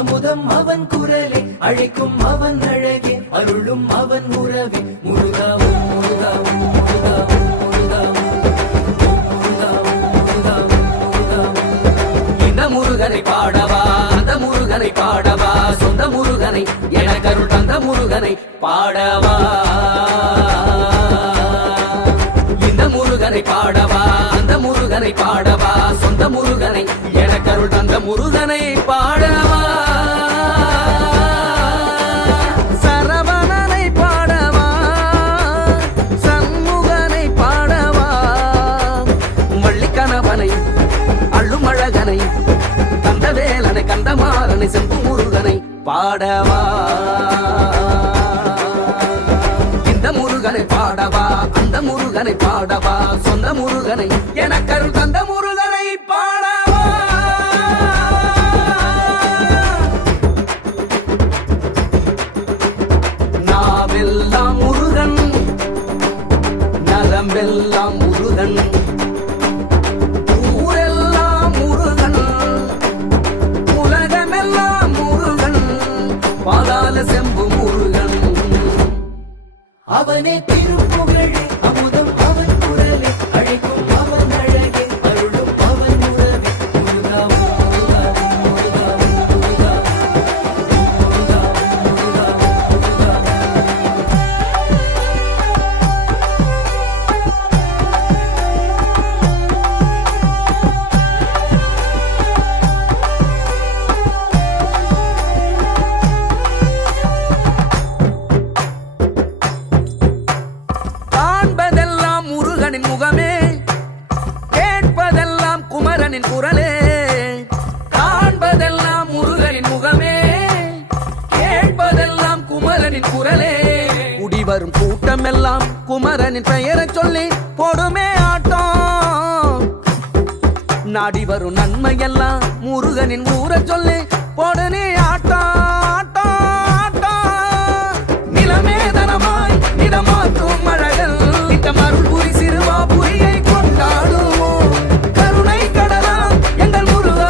அமுதம் அவன் குரலே, அழைக்கும் அவன் அழகே, அருளும் அவன் உறவே. முருகாவும் முருகாவும் முருகாவும் முருகாவும் முருகாவும் முருகாவும். இந்த முருகனை பாடவா, அந்த முருகனை பாடவா, சொந்த முருகனை எனக்கருள் தந்த முருகனை பாடவா. இந்த முருகனை பாடவா, அந்த முருகனை பாடவா, சொந்த முருகனை எனக்கருள் தந்த முருகனை பாடவா. சரவணனை பாடவா, சண்முகனை பாடவா, வள்ளிக்கணவனை அள்ளும் அழகனை கந்தவேலனை கந்தமாறனை செம்பு முருகனை பாடவா. இந்த முருகனை பாடவா, அந்த முருகனை பாடவா, சொந்த முருகனை எனக்கருள் தந்த முருகனை பாடவா. நாவெல்லாம் முருகன், நலமெல்லாம் முருகன், ஊரெல்லாம் முருகன், உலகமெல்லாம் முருகன், பாதாள செம்பு முருகன். அவனே திருப்புகழே, அமுதம் அவன் குரலே, அழைக்கும் அவன் அழகே, அருளும் அவன் உறவே. முருகாவும் முருகாவும் முருகாவும் முருகாவும் காண்பதெல்லாம் முருகனின் முகமே, கேட்பதெல்லாம் குமரனின் குரலே. காண்பதெல்லாம் முருகனின் முகமே, கேட்பதெல்லாம் குமரனின் குரலே. குடிவரும் கூட்டம் எல்லாம் குமரனின் பெயரை சொல்லி போடுமே ஆட்டம். நாடி வரும் நன்மையெல்லாம் முருகனின் ஊரை சொல்லி போடுனே ஆட்டம் ஆட்டம் ஆட்டம். நிலமேதனமாய் நிலமாற்றும் அழகல் மருள் புரி சிறுவா புரியை கொண்டாடுவோம். கருணை கடலா எங்கள் முருகா.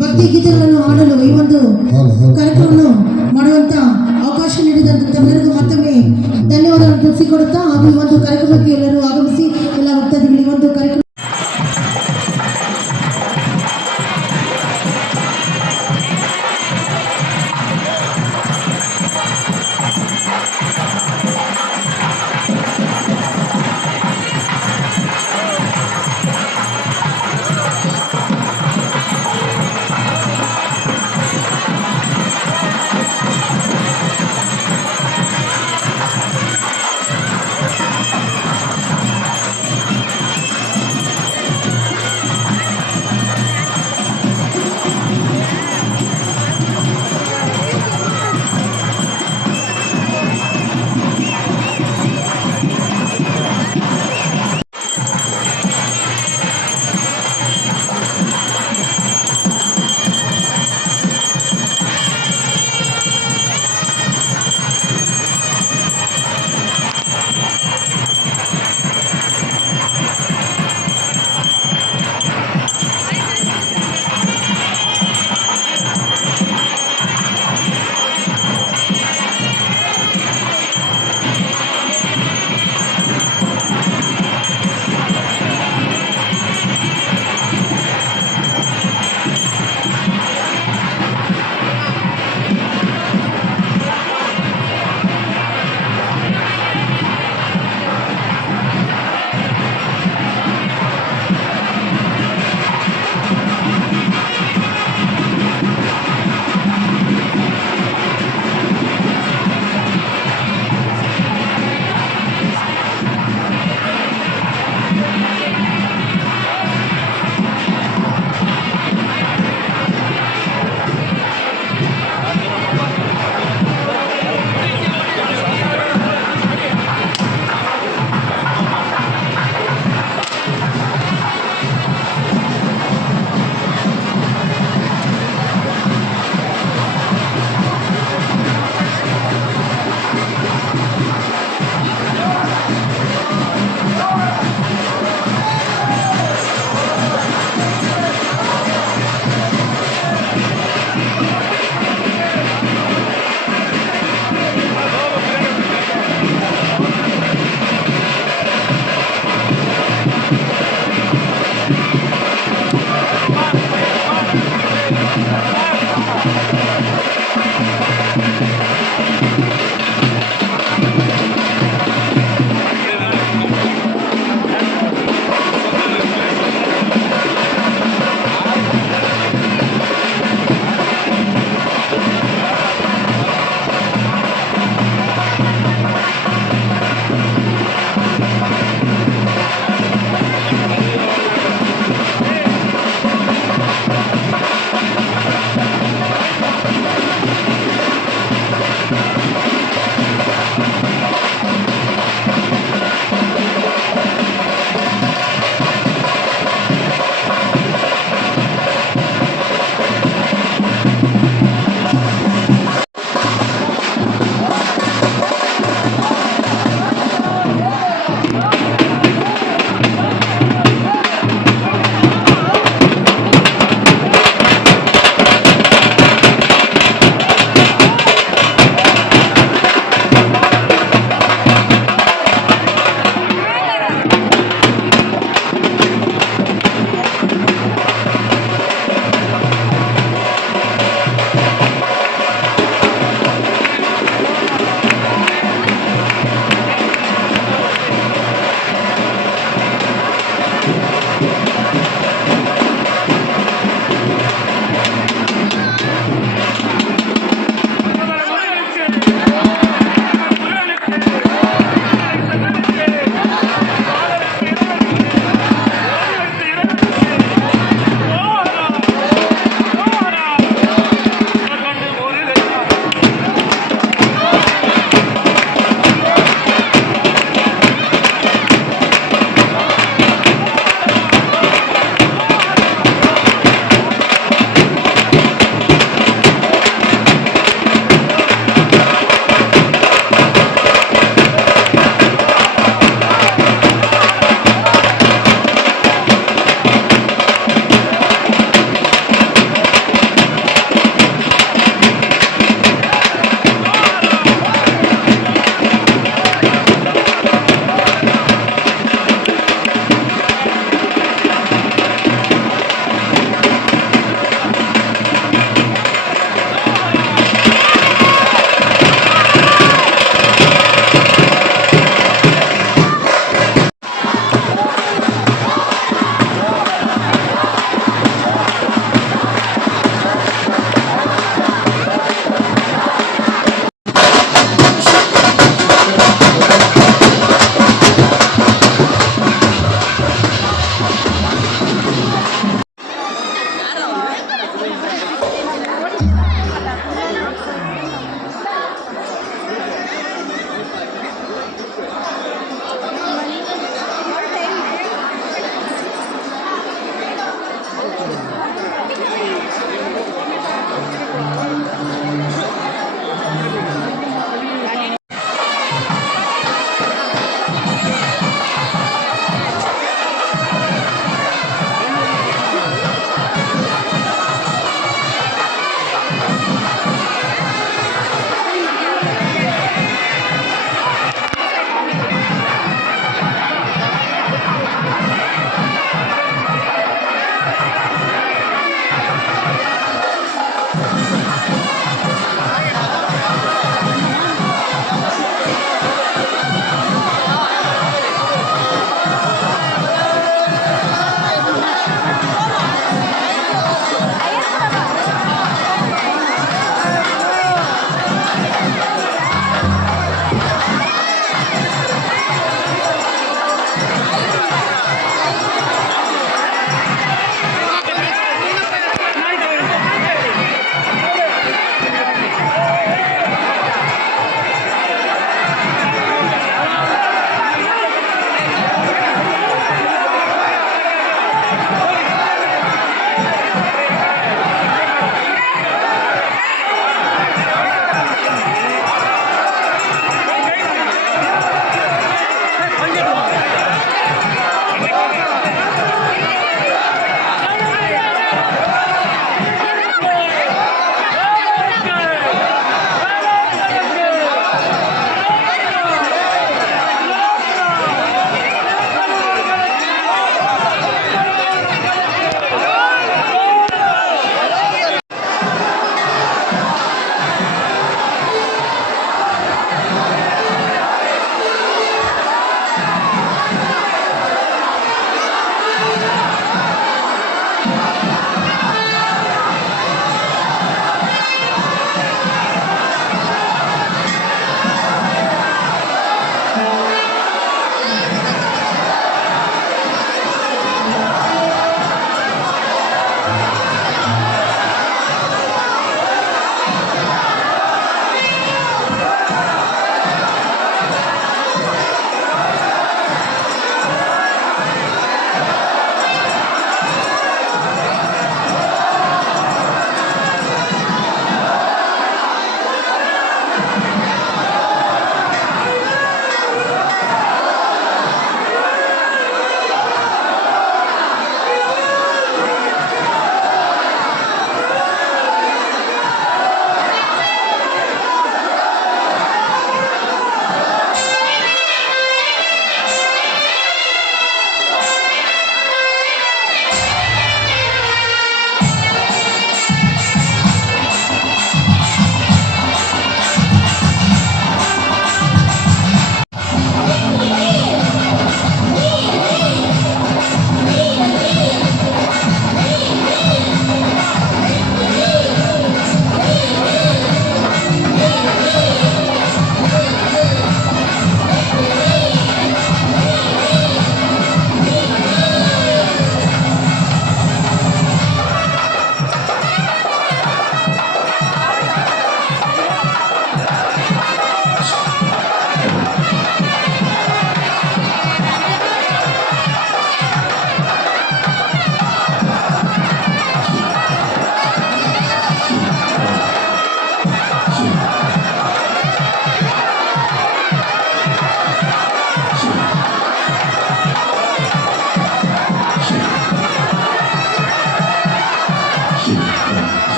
ಭಕ್ತಿ ಗೀತೆಗಳನ್ನು ಹಾಡಲು ಈ ಒಂದು ಕಾರ್ಯಕ್ರಮವನ್ನು ಮಾಡುವಂತ ಅವಕಾಶ ನೀಡಿದಂತ ತಮ್ಮೆಲ್ಲರಿಗೂ ಮತ್ತೊಮ್ಮೆ ಧನ್ಯವಾದಗಳನ್ನು ತಿಳಿಸಿಕೊಡುತ್ತಾ ಹಾಗೂ ಈ ಒಂದು ಕಾರ್ಯಕ್ರಮಕ್ಕೆ ಎಲ್ಲರೂ ಆಗಮಿಸಿ ಎಲ್ಲ ಭಕ್ತಾದಿಗಳು ಈ ಒಂದು ಕಾರ್ಯಕ್ರಮ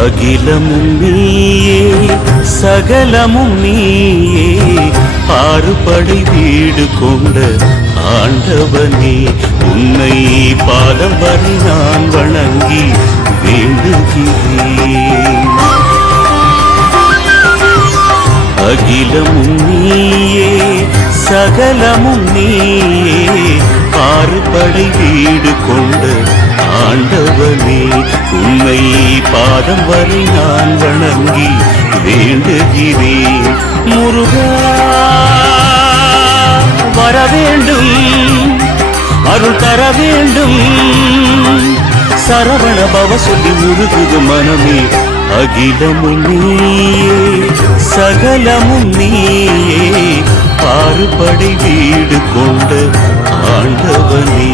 அகிலமும் நீயே சகலமும் நீயே ஆறுபடை வீடு கொண்ட ஆண்டவனே உன்னை பாதம் வரை நான் வணங்கி வேண்டுகிறேன். அகிலமும் நீயே சகலமும் நீயே ஆறுபடை வீடு கொண்ட ஆண்டவனே உன்னை பாதம் வரை நான் வணங்கி வேண்டுகிறேன். முருகா வர வேண்டும், அருள் தர வேண்டும், சரவண பவ சொல்லி உருகுது மனமே. அகிலமும் நீயே சகலமும் நீயே ஆறுபடை வீடு கொண்ட ஆண்டவனே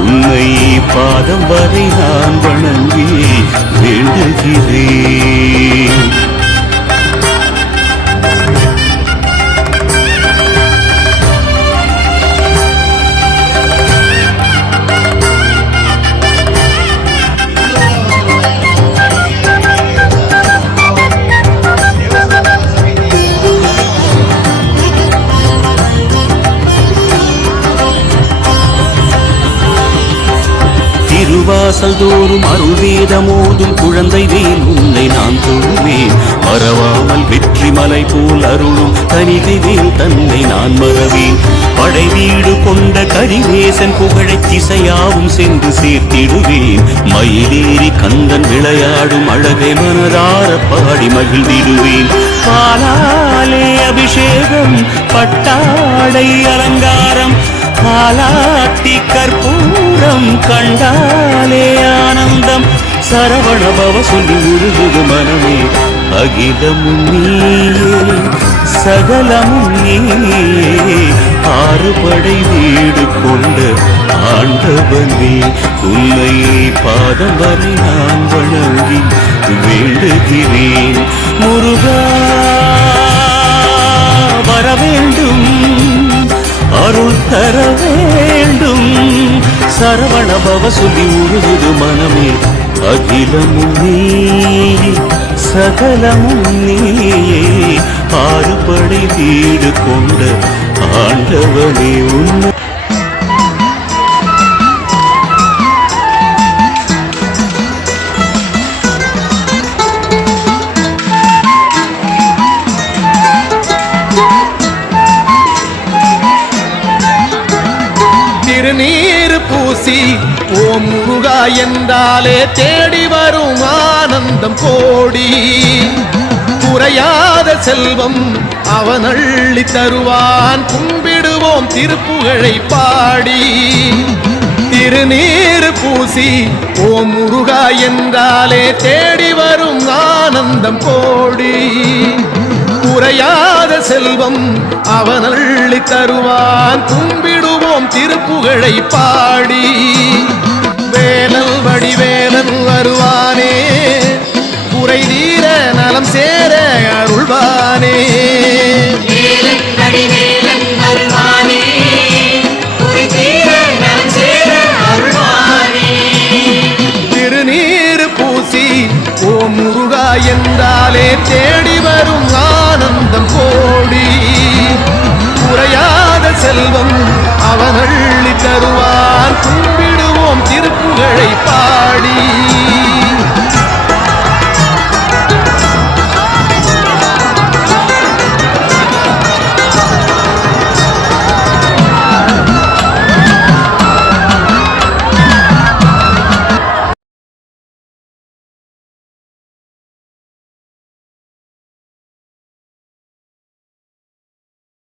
உன்னை பாதம் வரை நான் வணங்கி வேண்டுகிறேன். திருவாசல் தோறும் அருள் வேதமோதும் குழந்தை வேல் உன்னை நான் தொழுவேன். மறவாமல் வெற்றி மலை போல் அருளும் தனிகை வேல் தன்னை நான் மறவேன். படை வீடு கொண்ட கரிவேசன் புகழை திசையாவும் சென்று சேர்த்திடுவேன். மயிலேறி கந்தன் விளையாடும் அழகை மனதார பாடி மகிழ்ந்திடுவேன். பாலாலே அபிஷேகம் பட்டாடை அலங்காரம் பாலாட்டி கற்பூரம் கண்டாலே ஆனந்தம் சரவண பவ சொல்லி உருகுது மனமே. அகிலமும் நீயே சகலமும் நீயே ஆறுபடை வீடு கொண்ட ஆண்டவனே உன்னை பாதம் வரை நான் வணங்கி வேண்டுகிறேன். முருகா வர வேண்டும், அருள் தர வேண்டும், சரவண அபவ சொல்லி உருகுது மனமே அகிலமும் நீயே சகலமும் நீயே ஆறுபடை வீடு கொண்ட ஆண்டவனே உன்னை திருநீர் பூசி ஓம் முருகா என்றாலே தேடி வரும் ஆனந்தம் கோடி குறையாத செல்வம் அவன் அள்ளி தருவான் கும்பிடுவோம் திருப்புகழை பாடி திருநீர் பூசி ஓம் முருகா என்றாலே தேடி வரும் ஆனந்தம் கோடி குறையாத செல்வம் அவன் அள்ளி தருவான் கும்பிடுவோம் திருப்புகழை பாடி வேலல் வடிவேலன் வருவானே குறை தீர நலம் சேர அருள்வானே திருநீர் பூசி ஓம் முருகா என்றாலே தேடி வரும் ஆனந்தம் கோடி குறையாத செல்வம் அவன் அள்ளி தருவார் கும்பிடுவோம் திருப்புகழை பாடி